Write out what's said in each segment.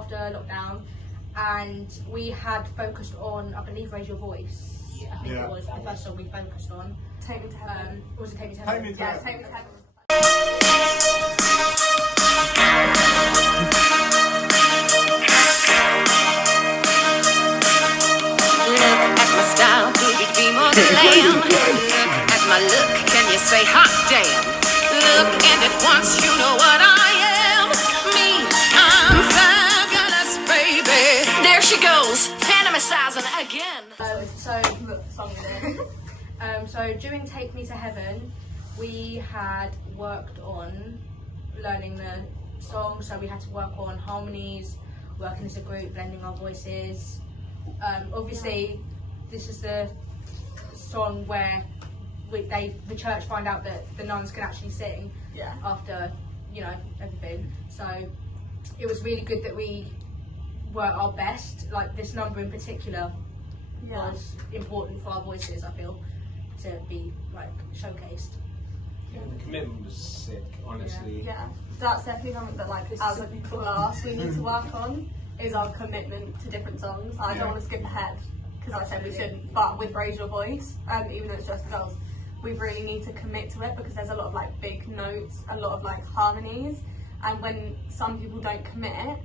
after lockdown, and we had focused on, I believe, Raise Your Voice. I think it was the first song we focused on. Take Me to Heaven. Was it Take Me to Heaven? Yeah, Take Me to Heaven. Style, could it be more glam? Look at my look, can you say hot damn? Look and at once you know what I am. Me, I'm fabulous, baby. There she goes, fantasizing again. So during Take Me to Heaven, we had worked on learning the song, so we had to work on harmonies, working as a group, blending our voices. Obviously, this is the song where the church find out that the nuns can actually sing after, you know, everything. So it was really good that we were our best. Like, this number in particular was important for our voices, I feel, to be like showcased. Yeah, the commitment was sick, honestly. Yeah, that's definitely something that, like, as a class we need to work on, is our commitment to different songs. I don't want to skip ahead, because I said we shouldn't, but with Raise Your Voice, even though it's just girls, we really need to commit to it, because there's a lot of like big notes, a lot of like harmonies, and when some people don't commit,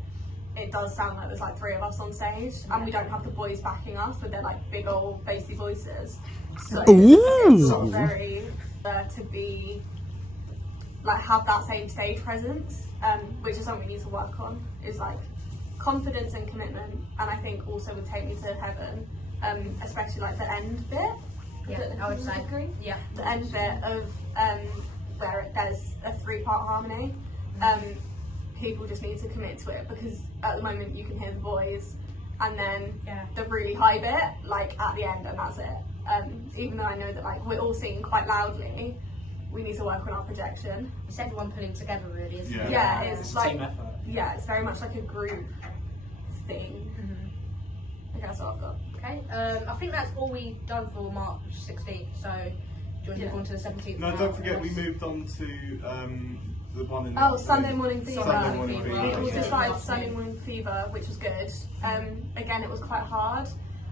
it does sound like there's like 3 of us on stage, and we don't have the boys backing us with their like big old bassy voices. So it's not very to be like have that same stage presence, which is something we need to work on, is like confidence and commitment. And I think also would Take Me to Heaven, especially like the end bit. I would say. Agree? Yeah. The end bit of where there's a 3-part harmony. People just need to commit to it, because at the moment you can hear the boys and then the really high bit like at the end, and that's it. Even though I know that like we're all singing quite loudly, we need to work on our projection. It's everyone pulling together, really, isn't it? Yeah, it's like team effort. Yeah, it's very much like a group thing. Okay, that's what I've got. Okay, I think that's all we've done for March 16th, so do you want to move on to the 17th? No, don't forget we moved on to the one in Sunday Morning Fever. Sunday Morning We Fever. also started Sunday Morning Fever, which was good. Again, it was quite hard.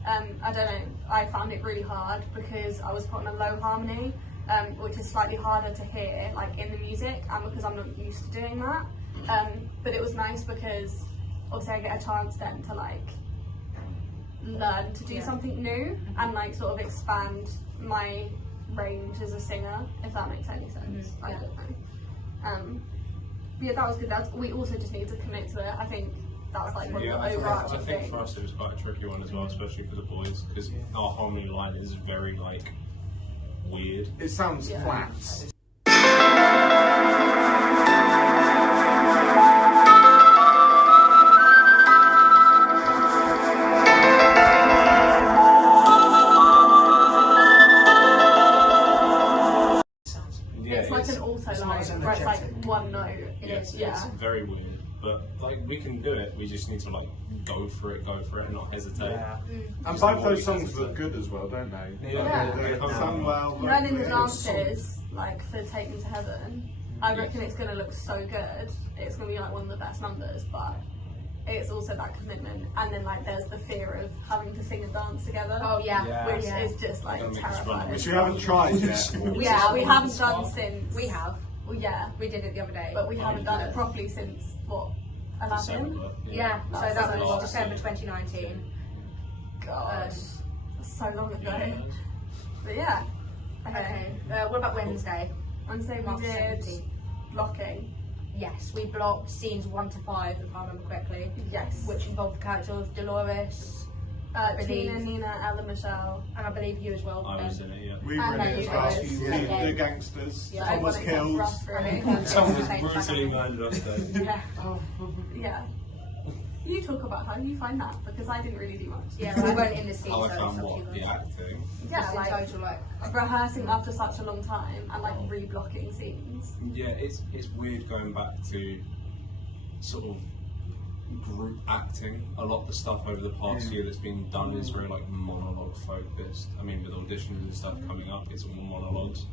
I don't know, I found it really hard because I was put on a low harmony, which is slightly harder to hear like in the music, and because I'm not used to doing that. But it was nice because obviously I get a chance then to like learn to do something new and like sort of expand my range as a singer, if that makes any sense. I don't know. But yeah, that was good. We also just need to commit to it. I think that's like one of the overarching I think things. for us it was quite a tricky one as well, especially for the boys, because our harmony line is very like weird. It sounds flat. It's like an alto line where it's like one note. It's very weird, but like we can do it. We just need to like go for it, and not hesitate. And both those songs look good as well, don't they? They sung well. Learning the dances, like for Take Me to Heaven, I reckon it's going to look so good. It's going to be like one of the best numbers, but it's also that commitment. And then like there's the fear of having to sing and dance together. Oh which is just like terrifying. Which you haven't tried yet. We haven't done since. We have. Well, yeah, we did it the other day. but we haven't done it properly since what? 11? Yeah, so That's that was so December 2019. God, that's so long ago. But yeah. Okay. What about Wednesday? Wednesday we March did 17th. blocking. Yes, we blocked scenes 1 to 5, if I remember correctly. Yes. Which involved the character of Dolores, Tina, Nina, Ella, Michelle. and I believe you as well. I was in it, We were in it as well. Yeah. The gangsters. Yeah. Tom was killed. Someone was brutally murdered off stage. Yeah. You talk about how you find that, because I didn't really do much. Yeah, we weren't in the scene. How I so found it's up to what? you The guys. acting. Yeah, Just in like total, like rehearsing after such a long time and like re-blocking scenes. Yeah, it's weird going back to sort of group acting. A lot of the stuff over the past year that's been done is very like monologue focused. I mean, with auditions and stuff coming up, it's all monologues.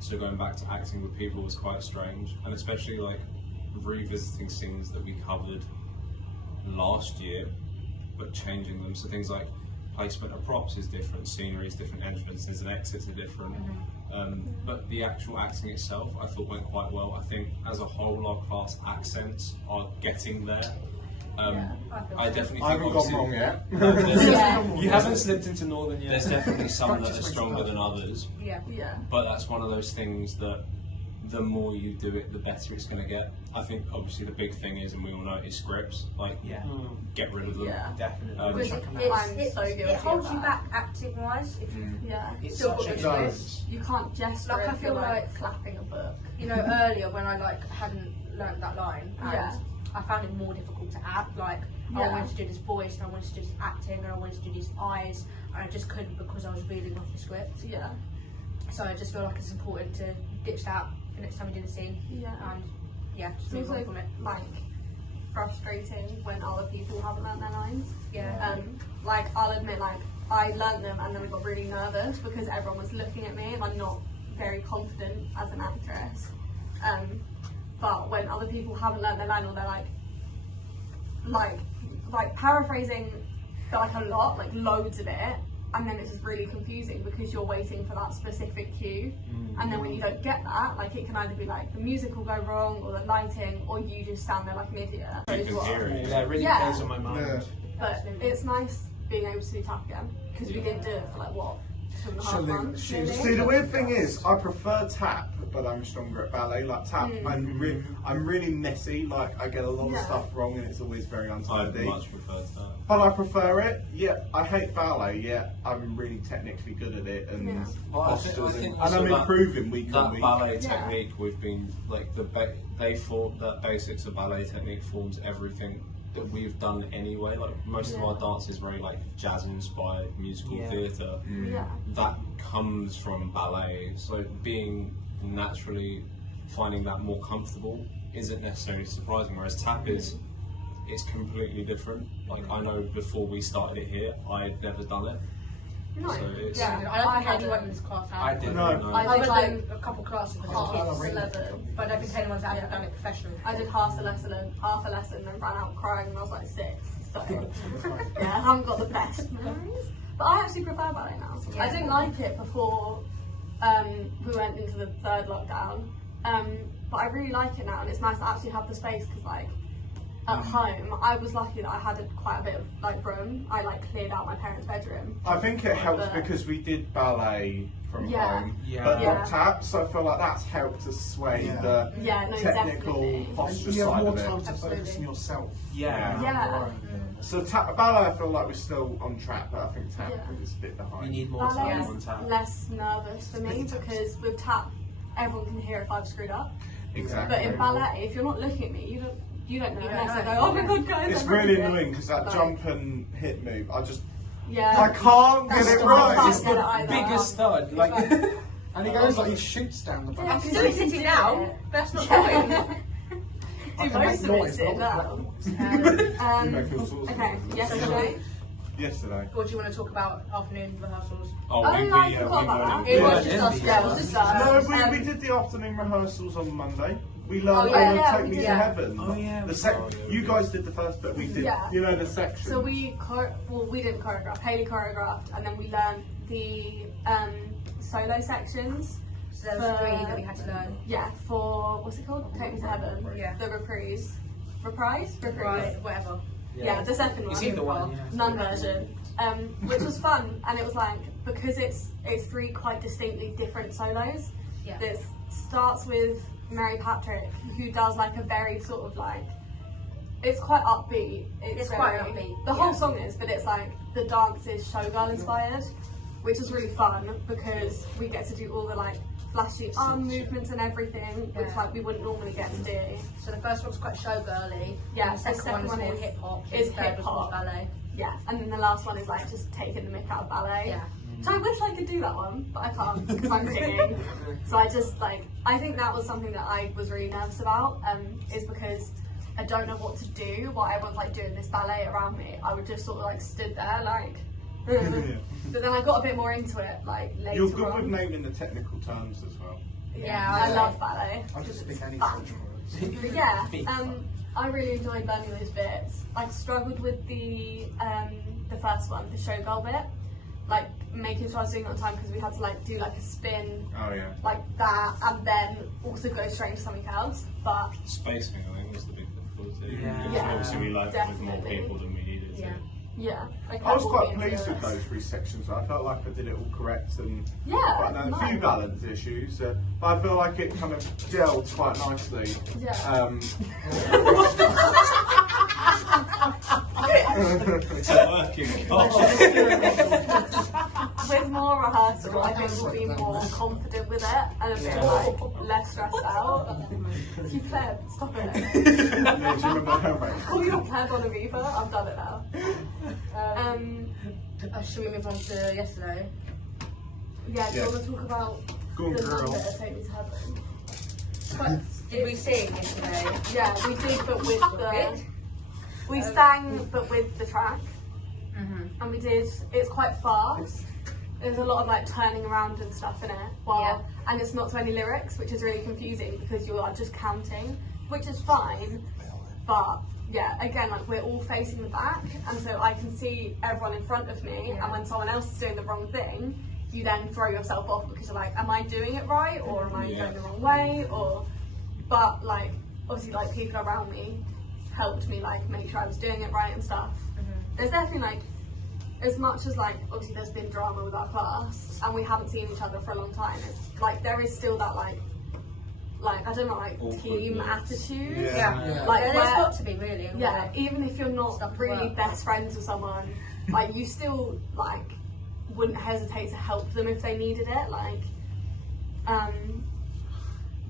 So going back to acting with people was quite strange, and especially like revisiting scenes that we covered last year, but changing them. So things like placement of props is different, scenery is different, entrances and exits are different. But the actual acting itself, I thought went quite well. I think as a whole, our class accents are getting there. I definitely think I haven't gone wrong yet. You haven't slipped into Northern yet. There's definitely some that are stronger than others. Yeah. But that's one of those things that the more you do it, the better it's going to get. I think obviously the big thing is, and we all know, is scripts. Like, get rid of them. Yeah. Definitely. Which I'm so guilty it holds of you that. back acting wise. If you It's still such got a the challenge. script. You can't gesture Like, I if feel you're like- clapping a book. You know, earlier when I like hadn't learnt that line, and Yeah. I found it more difficult to act. Like, I Yeah. wanted to do this voice, and I wanted to do this acting, and I wanted to do these eyes, and I just couldn't because I was reading off the script. Yeah. So I just feel like it's important to ditch that for next time we do the scene. Yeah. And just It's move on also from it. like frustrating when other people haven't learnt their lines. Yeah. Like I'll admit, like I learnt them and then I got really nervous because everyone was looking at me and I'm not very confident as an actress. But when other people haven't learnt their line or they're like paraphrasing like a lot, like loads of it, and then it's just really confusing because you're waiting for that specific cue, and then when you don't get that, like it can either be like the music will go wrong or the lighting, or you just stand there like an idiot. You can hear it. Yeah, it really Yeah. plays on my mind. Yeah. But it's nice being able to do tap again because we didn't do it for like what, 2.5 months. See, Maybe? the weird thing is, I prefer tap, but I'm stronger at ballet. Like tap, I'm really messy. Like I get a lot of Yeah. stuff wrong, and it's always very I'd untidy. much prefer that. But I prefer it. Yeah, I hate ballet. Yeah, I'm really technically good at it, and Yeah. Well, I think postures, and also I'm that- improving week on That week. ballet Yeah. technique we've been like they thought that basics of ballet technique forms everything that we've done anyway. Like most of our dance is very like jazz inspired musical theatre. Yeah. That comes from ballet. So being naturally finding that more comfortable isn't necessarily surprising. Whereas tap is it's completely different. Like I know before we started it here, I had never done it. Nice. So it's I don't think had anyone in this class has. I did. No. I Other did than like a couple classes with half kids, a lesson. but I don't think anyone's actually done it professionally. I did half a lesson and ran out crying when I was like 6. So yeah, I haven't got the best memories. But I actually prefer ballet now. I didn't like it before we went into the 3rd lockdown. But I really like it now, and it's nice to actually have the space because like at home I was lucky that I had quite a bit of like room. I like cleared out my parents' bedroom. I think it helps But- because we did ballet from Yeah. home, Yeah. but Yeah. not tap. So I feel like that's helped us sway Yeah. the Yeah, no, technical definitely. posture You have side more of it. time to Absolutely. focus on yourself. Yeah. Yeah. So ballet, I feel like we're still on track, but I think tap Yeah. is a bit behind. We need more time on Ballet's tap. less nervous for me because with tap everyone can hear if I've screwed up. Exactly. But in ballet, if you're not looking at me, you don't know You don't unless I know. go, oh my god, guys, It's I'm really rubbing it." annoying because that Like, jump and hit move, I Yeah. can't get That's it the right. hard It's part. the- Either. Biggest stud. Like, And he goes like he shoots down the Yeah, back. I can do it sitting down, but that's not going. Do can most make of it noise, sit not down. You make all sorts of Okay, noises. yesterday. Yesterday. Or do you want to talk about afternoon rehearsals? Oh, I forgot about that. It Yeah, was just us. yeah. Yeah, it was just us. No, we did the afternoon rehearsals on Monday. We learned Oh, yeah, yeah, Take we Me did. to Heaven. Oh, yeah. You guys did the first, but we did, Yeah. you know, the section. So we didn't choreograph. Haley choreographed, and then we learned the solo sections. So there was 3 that we had to learn. Yeah, for what's it called? Take Me to Heaven. Yeah. The reprise. Right, whatever. Yeah, the second one. It's either one. Yeah. None version, which was fun, and it was like because it's 3 quite distinctly different solos. Yeah. This starts with Mary Patrick, who does like a very sort of like it's quite upbeat. It's quite upbeat, The whole yeah. song is, but it's like the dance is showgirl inspired, which was really fun because we get to do all the like flashy arm movements and everything, which Yeah. like we wouldn't normally get to do. So the first one's quite showgirly. Yeah, The second one is more hip hop. is The third was more hip-hop. ballet. Yeah, and then the last one is like just taking the mick out of ballet. Yeah. So I wish I could do that one, but I can't because I'm singing. So I just like, I think that was something that I was really nervous about, is because I don't know what to do while everyone's like doing this ballet around me. I would just sort of like stood there like, but then I got a bit more into it like later You're good on. with naming the technical terms as well. Yeah, I love ballet. I just speak any Fun. French words. Yeah, Big fun. I really enjoyed learning those bits. I struggled with the first one, the showgirl bit, like making sure I was doing it on time because we had to like do like a spin, Oh yeah. like that, and then also go straight into something else. But Spacing, I think, was the big difficulty. Yeah. Because Yeah, obviously we learned with more definitely. people than we needed to. Yeah. yeah, I was quite kept all pleased the with those 3 sections. I felt like I did it all correct and Yeah, but a few nice. balance issues. But I feel like it kind of gelled quite nicely. Yeah. It's working. With more rehearsal, I think we'll be more confident with it and a bit like less stressed out. You pleb, stop it. Yeah, do you remember her right? Call your pleb on a VIVA. I've done it now. Should we move on to yesterday? Yeah, do you Yeah. want to talk about Go on, the girl. number that Take Me to Heaven? Did we sing yesterday? Yeah, we did, but with the Bit? we sang, but with the track, Mm-hmm. and we did. It's quite fast. There's a lot of like turning around and stuff in it, and it's not so many lyrics, which is really confusing because you are just counting, which is fine, but yeah, again, like we're all facing the back, and so I can see everyone in front of me, and when someone else is doing the wrong thing, you then throw yourself off because you're like, am I doing it right, or am I going the wrong way, or, but like, obviously like people around me helped me like make sure I was doing it right and stuff. There's definitely like, as much as like, obviously there's been drama with our class, and we haven't seen each other for a long time, it's like, there is still that like I don't know, like team attitude. Yeah. Like There's where- got to be really. yeah, even if you're not Stuff really work. best friends with someone, like you still like wouldn't hesitate to help them if they needed it. Like,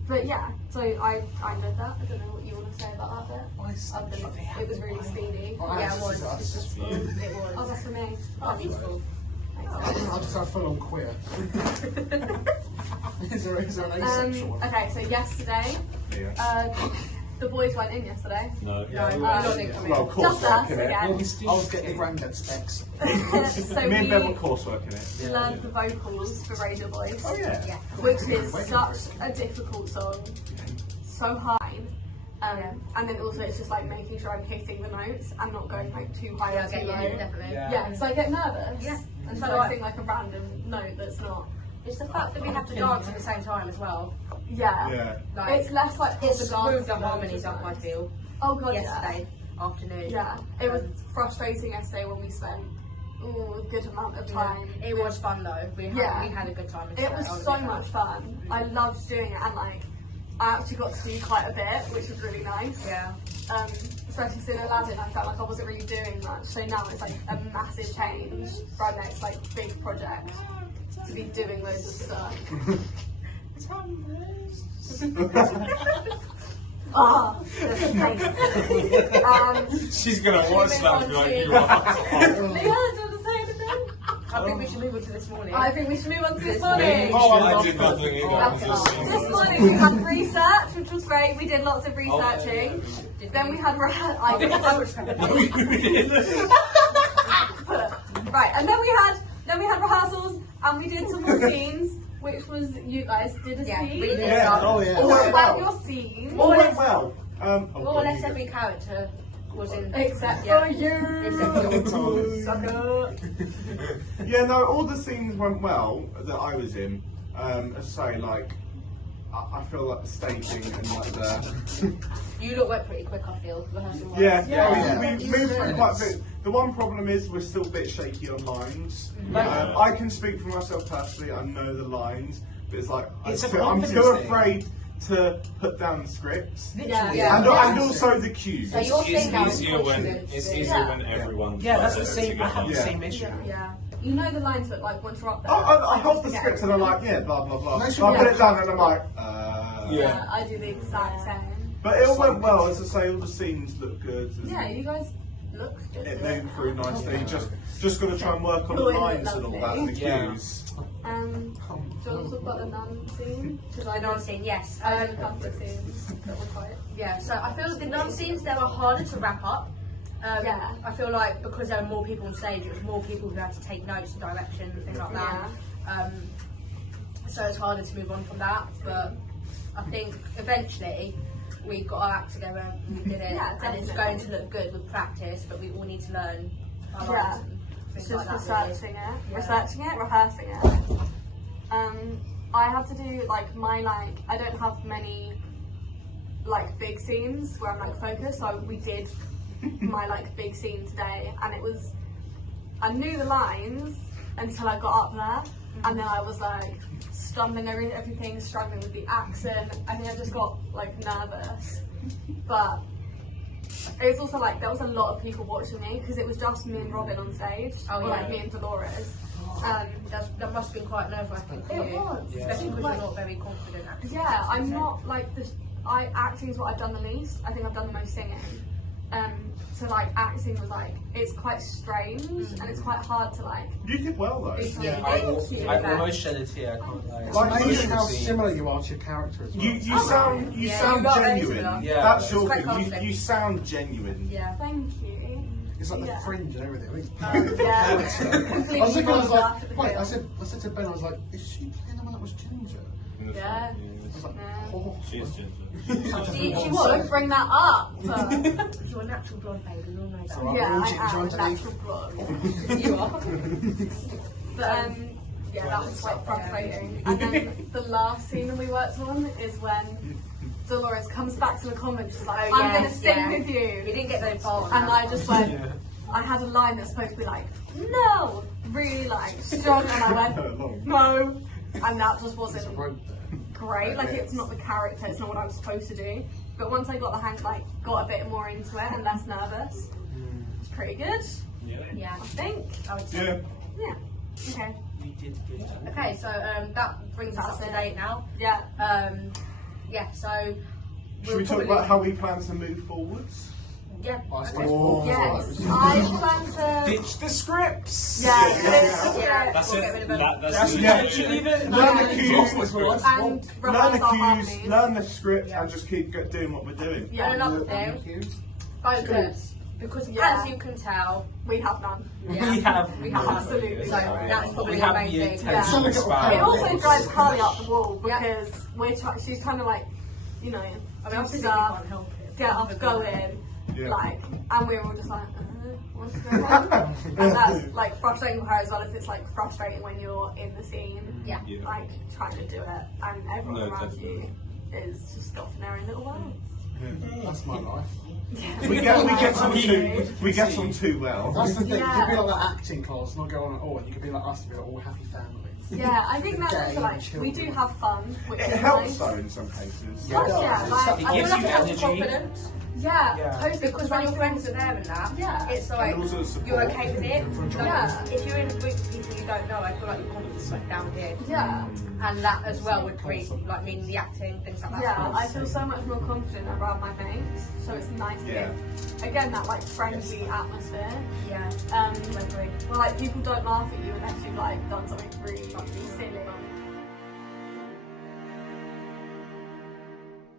but yeah, so I did that. I don't know what you want to say about that bit. Other than it was really speedy. Yeah, it was. It Oh, was. that's for me. Oh, beautiful. I just have full on queer. is there an asexual one? Okay, so yesterday, Yeah. the boys went in yesterday. No. Well, Just us coursework in it. again. I was getting the granddad specs. So Me and Ben were we coursework in it. learned the vocals for Radio Voice. Oh yeah. Yeah. Which is such a difficult song, so high, and then also it's just like making sure I'm hitting the notes and not going like too high Yeah, or too okay, low. yeah, definitely. Yeah, so I get nervous. Yeah. And So so do I I. sing like a random note that's not. It's the fact that we have to dance at the same time as well. Yeah. Yeah. Like, It's less like It's the dance screwed the notes harmonies are up, I nice. feel, Oh god, yesterday afternoon. Yeah. It was frustrating yesterday when we spent a good amount of time. It was fun though. We had a good time. It was so much fun. I loved doing it, and like I actually got to do quite a bit, which was really nice. Yeah. Especially since Aladdin, I felt like I wasn't really doing much. So now it's like a massive change for our next like big project to be doing loads of stuff. She's gonna watch that and be like, you are. Leah, do you want to say anything? I think we should move on to this morning. I think we should move on to this morning. I did nothing either. I'm just saying This that. morning we had research, which was great. We did lots of researching. Then we had right, and then we had rehearsals, and we did some more scenes, which was you guys did a Yeah, scene. we did. Yeah. Oh yeah. All What went about well. your scene? All went well. More or less every character was in. Except Yeah. for you. Except for Sucker. Yeah, no, all the scenes went well that I was in. As I say, like, I feel like the staging and like the You lot went pretty quick, I feel. Rehearsal wise. yeah, we moved through quite a bit. The one problem is we're still a bit shaky on lines. I can speak for myself personally. I know the lines, but it's like It's a I'm confidence still thing. afraid to put down the scripts. Yeah. And also the cues. So you're saying now It's easier when everyone. Yeah, that's the does it same. I have the Yeah. same issue. Yeah. You know the lines, but like once you're up there. I hold the script and I'm like, yeah, blah blah blah. Nice So I one. put it down and I'm like, Yeah, I do the exact same. But it all went well, as I say, all the scenes look good. And Yeah, you guys look good. it moved through nicely. Just got to try and work on the Oh, it lines looked and all that, lovely. and the Yeah. cues. Do you want to talk about the nun scene? Because I The know nun scene, yes. I had a couple of scenes that were quite. Yeah, so I feel the nun scenes, they were harder to wrap up. Yeah. I feel like because there were more people on stage, it was more people who had to take notes and direction and things like that. So it's harder to move on from that. But I think eventually we got our act together and we did it, Yeah, and it's definitely. going to look good with practice, but we all need to learn our Yeah. lines and It's things just like that. researching it, Yeah. rehearsing it. I have to do like I don't have many like big scenes where I'm like focused. So we did my like big scene today, and I knew the lines until I got up there, and then I was like stumbling over everything, struggling with the accent. I think I just got like nervous, but it's also like there was a lot of people watching me because it was just me and Robin on stage, Oh, or yeah. like me and Dolores. That must have been quite nerve-wracking for It you, was. especially because Like- you're not very confident. Actually, Yeah, I'm not like this. Acting is what I've done the least. I think I've done the most singing. So like acting was like it's quite strange and it's quite hard to like. You did well though. Yeah, Thank you. I almost shed a tear. I can't lie. It's Like, amazing how Emotional scene. similar you are to your character as well. You sound Yeah, sound you got very genuine. similar. Yeah. That's It's your quite thing. confident. You sound genuine. Yeah. Thank you. It's like the Yeah. fringe and everything. I think. Yeah. I was Completely looking, I was rolled like, after the wait, film. I said to Ben, I was like, is she playing the one that was Ginger? Yeah. I was like, Yeah. oh. She is ginger. She Don't was. bring that up. You're a natural blonde, baby. We all know that. Alright, Yeah, we're all I ginger am a underneath. natural blonde. You are. But yeah, that was quite frustrating. And then the last scene that we worked on is when Dolores comes back to the convent. She's like, Oh, I'm going to yes, sing yeah. with We you. didn't get very far. on And that. I just went, Yeah. I had a line that's supposed to be like, no, really like strong. And I went, no. And that just It's a wasn't rope there. great. Like it's not the character, it's not what I was supposed to do. But once I got the hang, like got a bit more into it and less nervous, it's pretty good, Yeah. I think. I would say. Yeah. Yeah. Okay. You did good. Okay, so that brings us up to date now. Yeah. Yeah, so Should we talk about how we plan to move forwards? Yeah. I Okay. suppose. Yes. I plan to. Ditch the scripts. Yeah. Yeah. That's We'll it. get rid of them. That's Yeah. literally the. Learn the Yeah. cues, And learn rehearse the our cues, harmonies. learn the script, Yeah. and just keep doing what we're doing. And Yeah. another And thing, cues. focus. Because Yeah. as you can tell, We have none. yeah, We have. we have Absolutely. So that's probably We the have main the thing. intention Yeah. to spar. It also drives Carly up the wall Yeah. because she's kind of like, you know, I mean, I do physically stuff, can't help it. get up, go in, Yeah. like, and we were all just like, what's going on? And that's like frustrating for her as well as it's like frustrating when you're in the scene, Yeah. Yeah. like trying to do it, and everyone No, around definitely. you is just off in their own little world. That's my life. We get on too well. That's the thing. You Yeah. could be like that acting class, not go on at all, and you could be like us, and be like all happy families. Yeah, I think that's also Game, like we do children. have fun, which It is helps nice. though in some cases. Yeah. Yeah, like, It I gives feel you like energy. confidence. yeah, Yeah. totally. Because when your friends are there and that, Yeah. it's like And also support. you're okay with it. Yeah. If you're in a group of people you don't know, I feel like your confidence is like down here. Yeah. And that as well would create, like, mean the acting, things like that. Yeah, I feel so much more confident around my mates, so it's nice to Yeah. give, again, that like friendly atmosphere. Yeah. Um, I agree. where like people don't laugh at you unless you've like done something really silly.